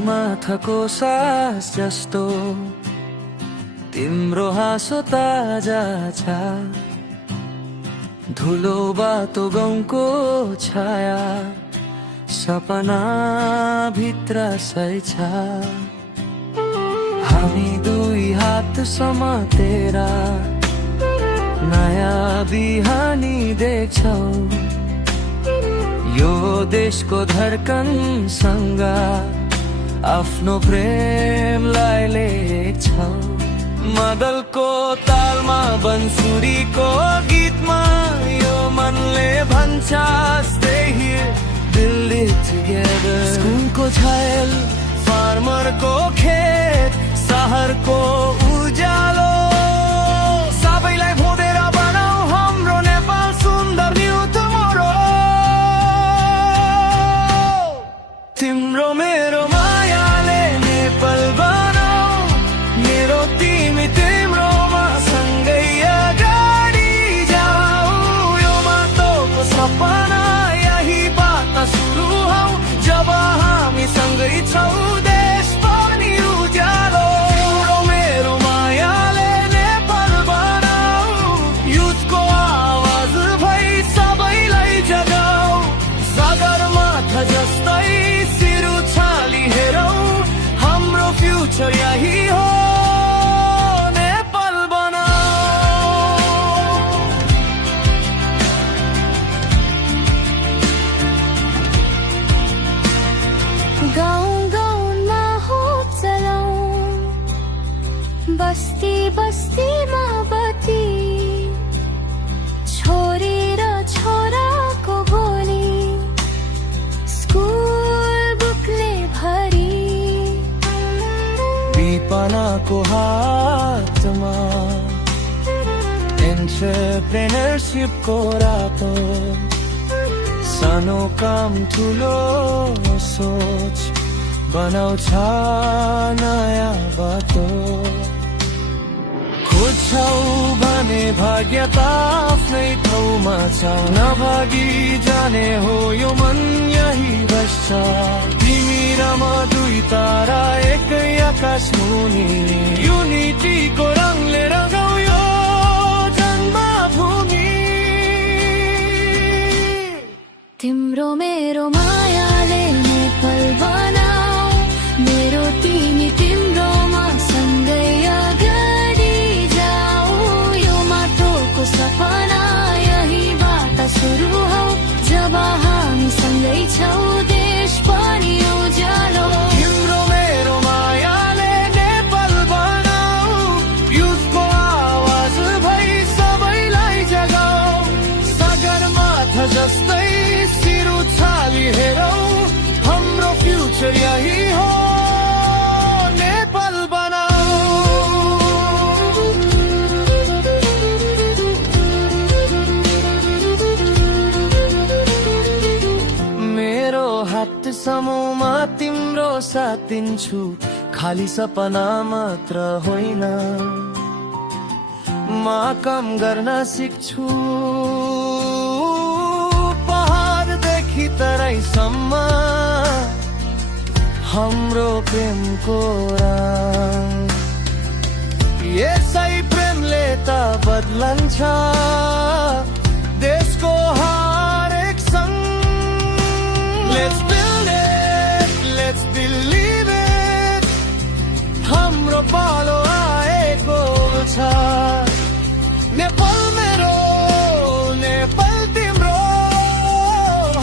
सगरमाथाको सास जस्तो तिम्रो हाँसो ताजा छ। धुलो बाटो गाउँको छाया सपना भित्र सही छ। हामी दुई हात समातेर नयाँ बिहानी देख्छौ। यो देशको धड्कनसँग आफ्नो प्रेमलाई लेख्छौ। मदलको तालमा बन्सुरीको गीतमा यो मनले भन्छ stay here, build it together। स्कुलको झैल, फार्मरको खेत, सहरको उज्यालो सबैलाई भोदेर बनाऊ हाम्रो नेपाल सुन्दर न्यू टुमोरो। तिम्रो मेरो मायाले नेपाल बनाऊ, मेरो तिमी तिम्रोमा सँगै अगाडि जाऊ। यो माटोको सपना यहीबाट सुरु हौ, जब हामी सँगै छौ देश पनि उज्यालो। तिम्रो मेरो मायाले नेपाल बनाऊ, युथको आवाज भई सबैलाई जगाऊ। सगरमाथा जस्तै शिर उछाली हेरौ, हाम्रो फ्युचर यही हो, नेपाल बनाऊ। गाउँ गाउँमा हो चलाऊ, बस्ती बस्तीमा बत्ती, छोरी र छोराको बोली स्कुल बुकले भरी। विपनाको हातमा एन्टरप्रेनरसिपको रातो, सानो काम ठुलो सोच बनाउँछ नयाँ बाटो। खोज्छौ भने भाग्य त आफ्नै ठाउँमा छ, नभागी जाने हो यो मन यही बस्छ। तिमी र म दुई तारा एकै आकाश मुनि, युनिटीको रङले रङ्गाउ यो जन्मभूमि। तिम्रो मेरो मायाले नेपाल बनाऊ, मेरो तिमी तिम्रोमा सँगै अगाडि जाऊ। यो माटोको सपना यहीबाट सुरु हौ, जब हामी सँगै छौ देश पनि उज्यालो। तिम्रो मेरो मायाले नेपाल बनाऊ, युथको आवाज भई सबैलाई जगाऊ। सगरमाथा जस्तै शिर उछाली हेरौ, हाम्रो फ्युचर यही हो, नेपाल बनाऊ। मेरो हात समूहमा तिम्रो साथ दिन्छु, खाली सपना मात्र होइन, म काम गर्न सिक्छु। पहाडदेखि तराईसम्म हाम्रो प्रेमको रङ, यसै प्रेमले त बदलन्छ देशको हरेक सङ्ग। Let's build it, let's believe it, हाम्रो पालो आएको छ। नेपाल मेरो, नेपाल तिम्रो,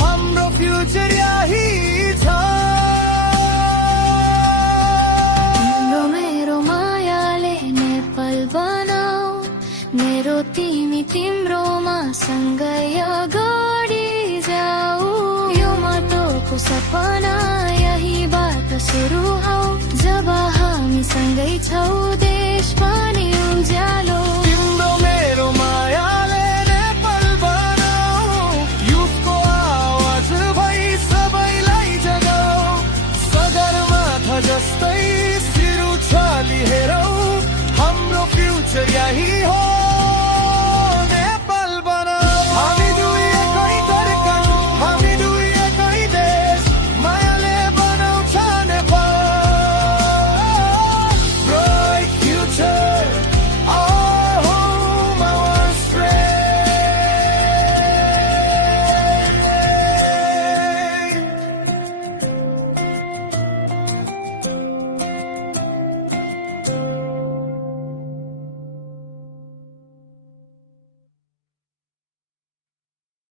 हाम्रो फ्युचर यही छ। तिम्रो मेरो मायाले नेपाल बनाऊ, मेरो तिमी तिम्रोमा सँगै अगाडि जाऊ। यो माटोको सपना यहीबाट सुरु हौ, जब हामी सँगै छौ देश पनि उज्यालो।